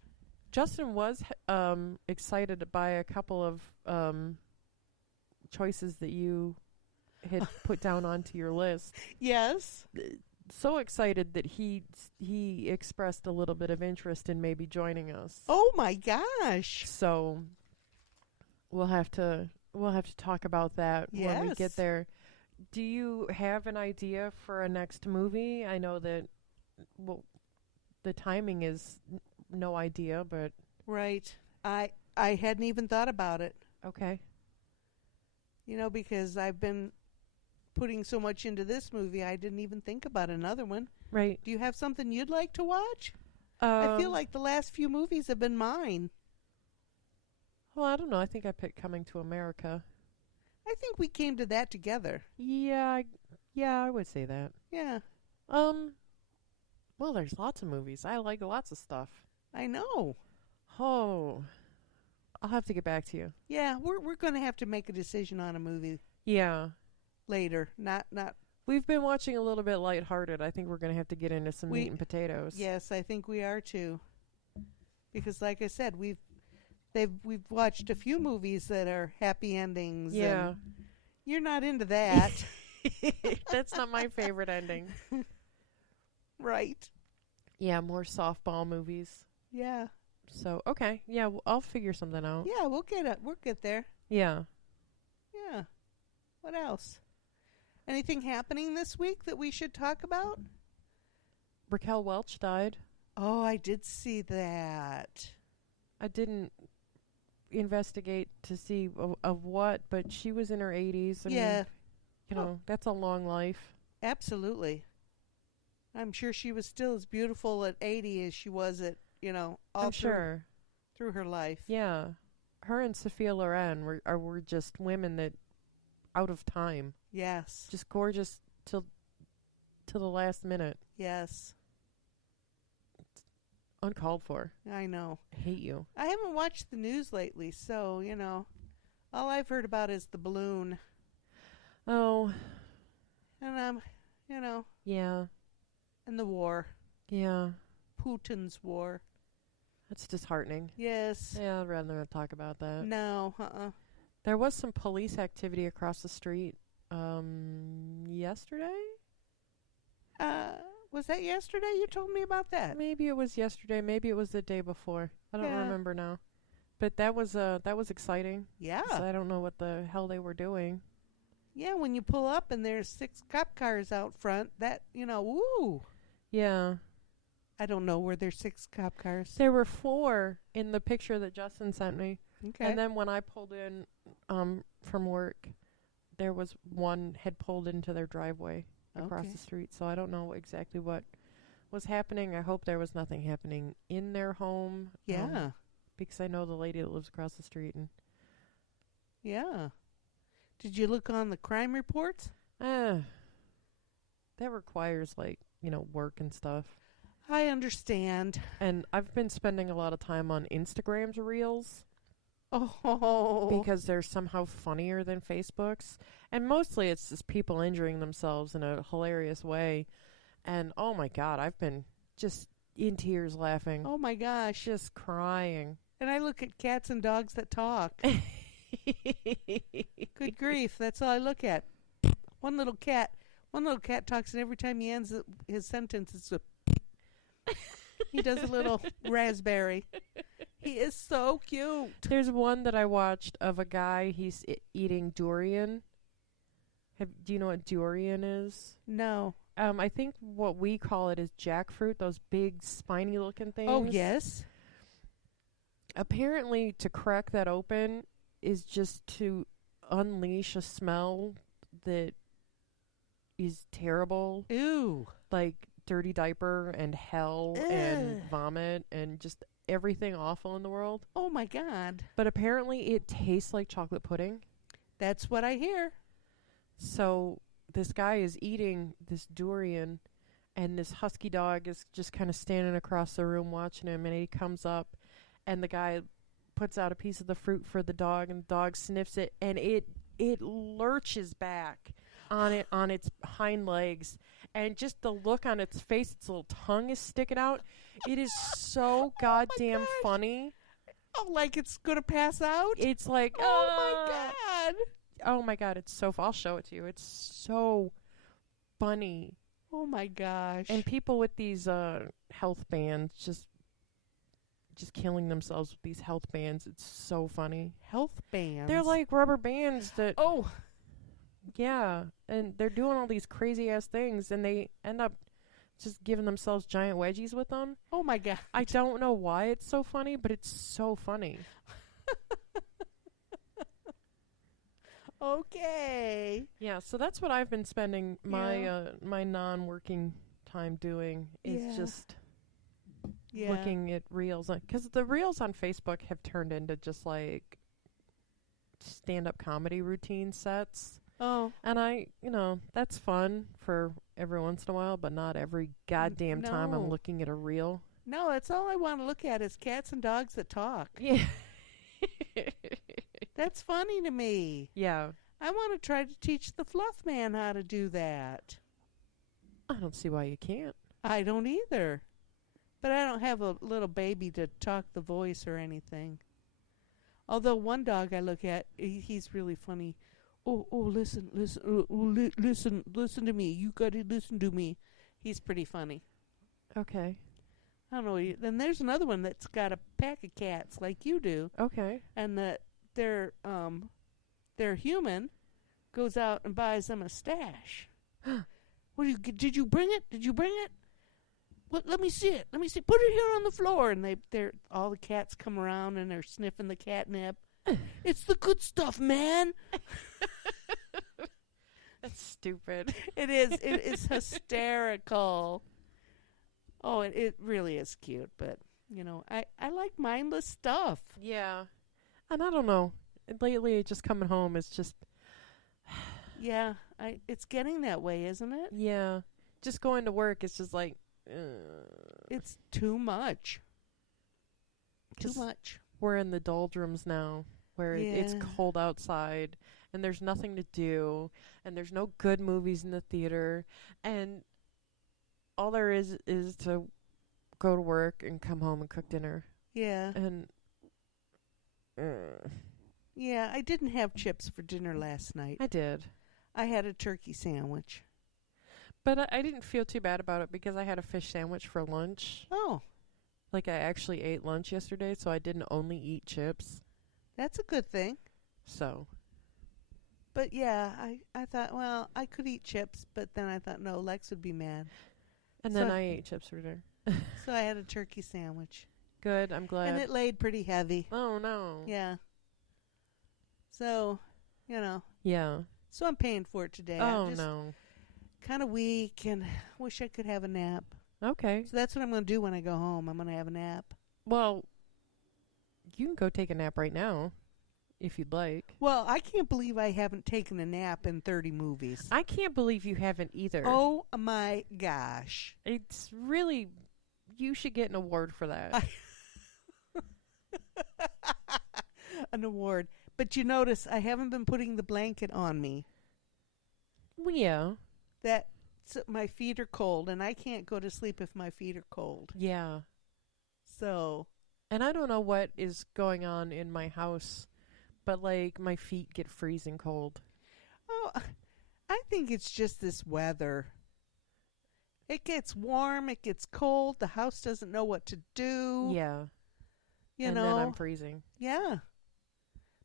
Justin was excited by a couple of choices that you had put down onto your list. Yes. So excited that he expressed a little bit of interest in maybe joining us. Oh my gosh. So we'll have to talk about that when we get there. Do you have an idea for a next movie? I know that the timing is no idea, but right. I hadn't even thought about it. Okay. Because I've been putting so much into this movie, I didn't even think about another one. Right. Do you have something you'd like to watch? I feel like the last few movies have been mine. Well, I don't know. I think I picked Coming to America. I think we came to that together. Yeah, I would say that. Yeah. Well, there's lots of movies. I like lots of stuff. I know. Oh, I'll have to get back to you. Yeah, we're going to have to make a decision on a movie. Yeah. Later. Not. We've been watching a little bit lighthearted. I think we're going to have to get into some meat and potatoes. Yes, I think we are too. Because like I said, we've watched a few movies that are happy endings. Yeah. And you're not into that. That's not my favorite ending. Right. Yeah, more softball movies. Yeah. So, okay. Yeah, I'll figure something out. Yeah, we'll get there. Yeah. Yeah. What else? Anything happening this week that we should talk about? Raquel Welch died. Oh, I did see that. I didn't investigate to see of what, but she was in her 80s. I mean, that's a long life. Absolutely. I'm sure she was still as beautiful at 80 as she was at, all I'm sure. through her life. Yeah. Her and Sophia Loren were just women that out of time. Yes. Just gorgeous till the last minute. Yes. Uncalled for. I know. I hate you. I haven't watched the news lately, so, all I've heard about is the balloon. Oh. And, Yeah. and the war. Yeah. Putin's war. That's disheartening. Yes. Yeah, I'd rather not talk about that. No, There was some police activity across the street yesterday? Was that yesterday you told me about that? Maybe it was yesterday. Maybe it was the day before. I don't remember now. But that was exciting. Yeah. So I don't know what the hell they were doing. Yeah, when you pull up and there's 6 cop cars out front, that, woo. Yeah. I don't know where there's 6 cop cars. There were 4 in the picture that Justin sent me. Okay. And then when I pulled in from work, there was one had pulled into their driveway across the street. So I don't know exactly what was happening. I hope there was nothing happening in their home. Yeah. Because I know the lady that lives across the street. And yeah. Did you look on the crime reports? that requires, work and stuff. I understand. And I've been spending a lot of time on Instagram's Reels. Oh. Because they're somehow funnier than Facebook's. And mostly it's just people injuring themselves in a hilarious way. And, oh, my God, I've been just in tears laughing. Oh, my gosh. Just crying. And I look at cats and dogs that talk. Good grief. That's all I look at. One little cat talks, and every time he ends his sentence, it's a... He does a little raspberry. He is so cute. There's one that I watched of a guy, he's eating durian. Do you know what durian is? No. I think what we call it is jackfruit, those big spiny looking things. Oh, yes. Apparently, to crack that open is just to unleash a smell that is terrible. Ew. Like dirty diaper and hell and vomit and just everything awful in the world. Oh, my God. But apparently it tastes like chocolate pudding. That's what I hear. So this guy is eating this durian, and this husky dog is just kind of standing across the room watching him, and he comes up, and the guy puts out a piece of the fruit for the dog, and the dog sniffs it, and it lurches back on its hind legs, and just the look on its face, its little tongue is sticking out. It is so goddamn funny. Oh, like it's gonna pass out? It's like, oh my God. Oh my God, it's so I'll show it to you. It's so funny. Oh my gosh. And people with these health bands just killing themselves with these health bands. It's so funny. Health bands? They're like rubber bands that... Oh! Yeah, and they're doing all these crazy-ass things, and they end up just giving themselves giant wedgies with them. Oh my God. I don't know why it's so funny, but it's so funny. Okay. Yeah, so that's what I've been spending my my non-working time doing, is just looking at reels. Because the reels on Facebook have turned into just like stand-up comedy routine sets. Oh. And that's fun for every once in a while, but not every goddamn time I'm looking at a reel. No, that's all I want to look at is cats and dogs that talk. Yeah. That's funny to me. Yeah. I want to try to teach the fluff man how to do that. I don't see why you can't. I don't either. But I don't have a little baby to talk the voice or anything. Although one dog I look at, he's really funny. Oh, listen to me. You got to listen to me. He's pretty funny. Okay. I don't know. Then there's another one that's got a pack of cats like you do. Okay. And their human goes out and buys them a stash. Did you bring it? Did you bring it? Let me see it. Let me see. Put it here on the floor. And they're all the cats come around and they're sniffing the catnip. It's the good stuff, man. That's stupid. It is. It is hysterical. Oh, it really is cute, but I like mindless stuff. Yeah. And I don't know. Lately, just coming home is just... Yeah, it's getting that way, isn't it? Yeah. Just going to work is just like... It's too much. Too much. We're in the doldrums now, where it's cold outside, and there's nothing to do, and there's no good movies in the theater, and all there is to go to work and come home and cook dinner. Yeah. And... Yeah, I didn't have chips for dinner last night. I did. I had a turkey sandwich. But I didn't feel too bad about it because I had a fish sandwich for lunch. Oh. Like, I actually ate lunch yesterday, so I didn't only eat chips. That's a good thing. So. But, yeah, I thought, well, I could eat chips, but then I thought, no, Lex would be mad. And then I ate chips for dinner. So I had a turkey sandwich. Good, I'm glad. And it laid pretty heavy. Oh, no. Yeah. So, Yeah. So I'm paying for it today. Oh, I'm just no. kind of weak and wish I could have a nap. Okay. So that's what I'm going to do when I go home. I'm going to have a nap. Well, you can go take a nap right now, if you'd like. Well, I can't believe I haven't taken a nap in 30 movies. I can't believe you haven't either. Oh, my gosh. It's really... You should get an award for that. An award. But you notice I haven't been putting the blanket on me. Well, yeah. My feet are cold, and I can't go to sleep if my feet are cold. Yeah. So. And I don't know what is going on in my house, but, like, my feet get freezing cold. Oh, I think it's just this weather. It gets warm, it gets cold, the house doesn't know what to do. Yeah. Then I'm freezing. Yeah.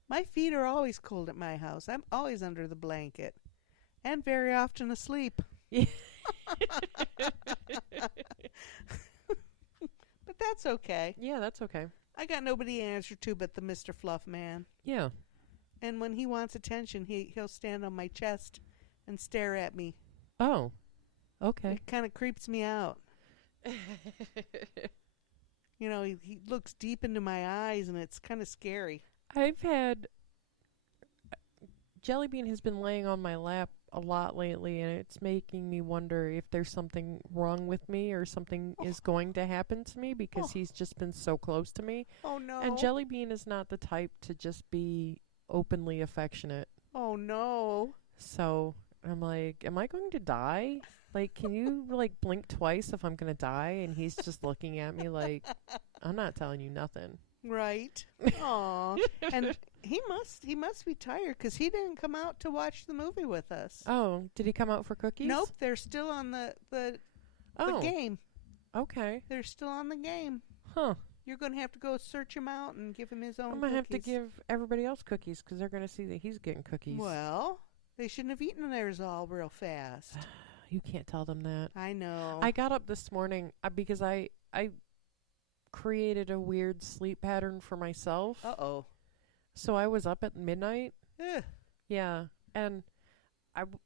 My feet are always cold at my house. I'm always under the blanket. And very often asleep. But that's okay. Yeah, that's okay. I got nobody to answer to but the Mr. Fluff Man. Yeah. And when he wants attention, he'll stand on my chest and stare at me. Oh. Okay. It kind of creeps me out. He looks deep into my eyes, and it's kind of scary. I've had... Jellybean has been laying on my lap a lot lately, and it's making me wonder if there's something wrong with me or something is going to happen to me because he's just been so close to me. Oh, no. And Jellybean is not the type to just be openly affectionate. Oh, no. So I'm like, am I going to die? Like, can you, blink twice if I'm going to die? And he's just looking at me like, I'm not telling you nothing. Right. Aw. And he must be tired because he didn't come out to watch the movie with us. Oh, did he come out for cookies? Nope, they're still on the game. Okay. They're still on the game. Huh. You're going to have to go search him out and give him his own I'm going to have cookies. to give everybody else cookies because they're going to see that he's getting cookies. Well, they shouldn't have eaten theirs all real fast. You can't tell them that. I know. I got up this morning because I created a weird sleep pattern for myself. Uh-oh. So I was up at midnight. Ugh. Yeah. And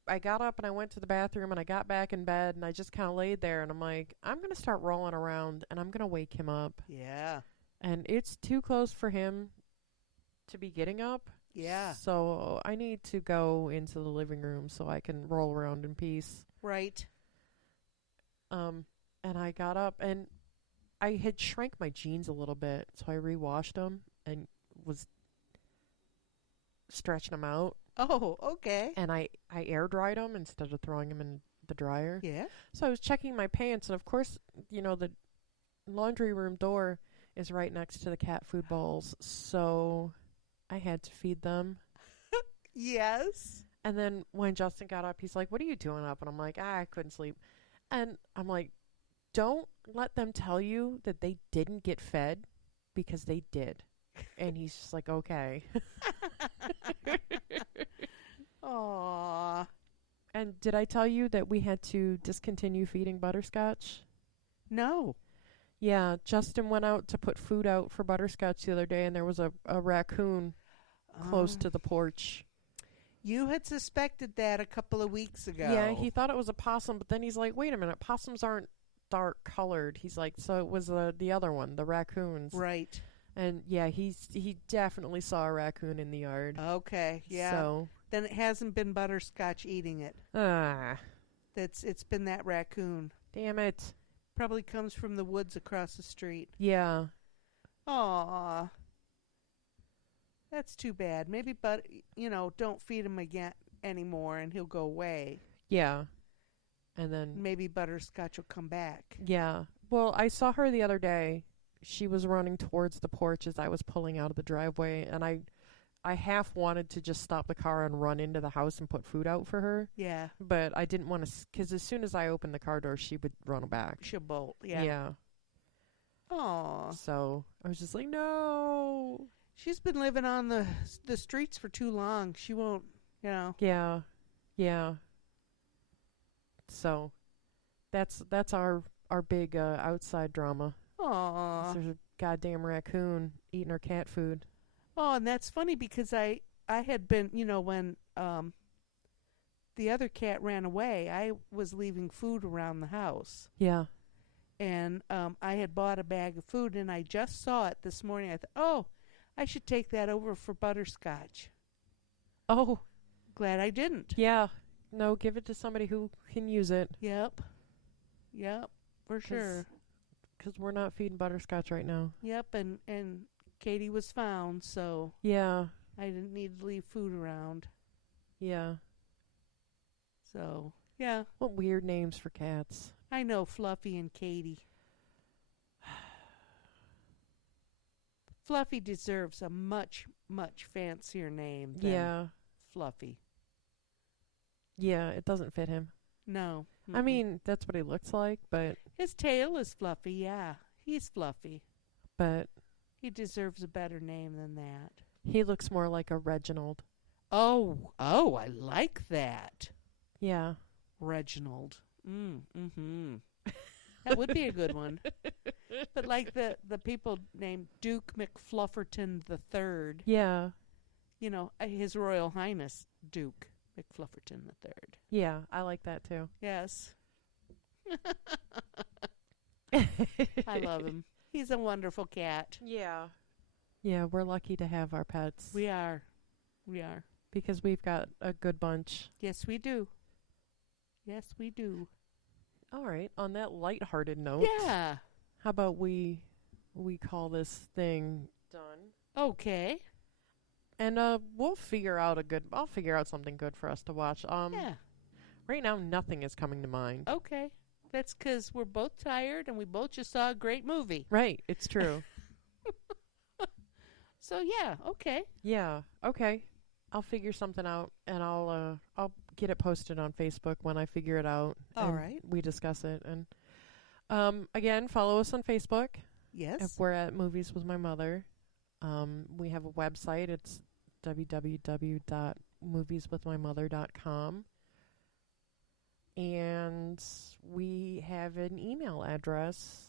I got up and I went to the bathroom and I got back in bed and I just kind of laid there and I'm like, I'm going to start rolling around and I'm going to wake him up. Yeah. And it's too close for him to be getting up. Yeah. So I need to go into the living room so I can roll around in peace. Right. And I got up and I had shrank my jeans a little bit, so I re-washed them and was stretching them out. Oh, okay. And I air dried them instead of throwing them in the dryer. Yeah. So I was checking my pants, and of course, the laundry room door is right next to the cat food bowls, so I had to feed them. Yes. And then when Justin got up, he's like, "What are you doing up?" And I'm like, "I couldn't sleep." And I'm like, don't let them tell you that they didn't get fed because they did. And he's just like, okay. Aww. And did I tell you that we had to discontinue feeding Butterscotch? No. Yeah, Justin went out to put food out for Butterscotch the other day, and there was a raccoon close to the porch. You had suspected that a couple of weeks ago. Yeah, he thought it was a possum, but then he's like, wait a minute, possums aren't dark colored. He's like, so it was the other one, the raccoons. Right. And yeah, he definitely saw a raccoon in the yard. Okay. Yeah. So Then it hasn't been Butterscotch eating it. It's been that raccoon. Damn it. Probably comes from the woods across the street. Yeah. Aw. That's too bad. Maybe, don't feed him again anymore, and he'll go away. Yeah. And then maybe Butterscotch will come back. Yeah. Well, I saw her the other day. She was running towards the porch as I was pulling out of the driveway, and I half wanted to just stop the car and run into the house and put food out for her. Yeah. But I didn't want to, because as soon as I opened the car door, she would run back. She'll bolt. Yeah. Yeah. Aw. So I was just like, no. She's been living on the streets for too long. She won't, Yeah. Yeah. So that's our big outside drama. Aw. There's a goddamn raccoon eating our cat food. Oh, and that's funny because I had been, when the other cat ran away, I was leaving food around the house. Yeah. And I had bought a bag of food, and I just saw it this morning. I thought, oh, I should take that over for Butterscotch. Oh. Glad I didn't. Yeah. No, give it to somebody who can use it. Yep. For sure. Because we're not feeding Butterscotch right now. Yep, and Katie was found, so yeah, I didn't need to leave food around. Yeah. So, yeah. What weird names for cats. I know, Fluffy and Katie. Fluffy deserves a much, much fancier name than Fluffy. Yeah, it doesn't fit him. No. Mm-mm. I mean, that's what he looks like, but... His tail is fluffy, yeah. He's fluffy. But... he deserves a better name than that. He looks more like a Reginald. Oh, I like that. Yeah. Reginald. Mm-hmm. That would be a good one. But like the people named Duke McFlufferton III. Yeah. His Royal Highness Duke McFlufferton III. Yeah, I like that too. Yes. I love him. He's a wonderful cat. Yeah. Yeah, we're lucky to have our pets. We are. Because we've got a good bunch. Yes, we do. All right. On that lighthearted note. Yeah. How about we call this thing done? Okay. And I'll figure out something good for us to watch. Yeah. Right now, nothing is coming to mind. Okay. That's because we're both tired and we both just saw a great movie. Right. It's true. So, yeah. Okay. Yeah. Okay. I'll figure something out, and I'll get it posted on Facebook when I figure it out. All right. We discuss it. And again, follow us on Facebook. Yes. We're at Movies With My Mother. We have a website. It's www.movieswithmymother.com. And we have an email address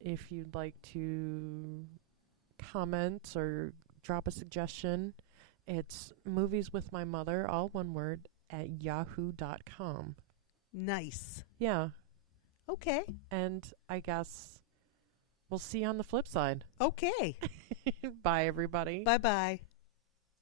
if you'd like to comment or drop a suggestion. It's movieswithmymother, all one word, at yahoo.com. Nice. Yeah. Okay. And I guess we'll see you on the flip side. Okay. Bye, everybody. Bye-bye.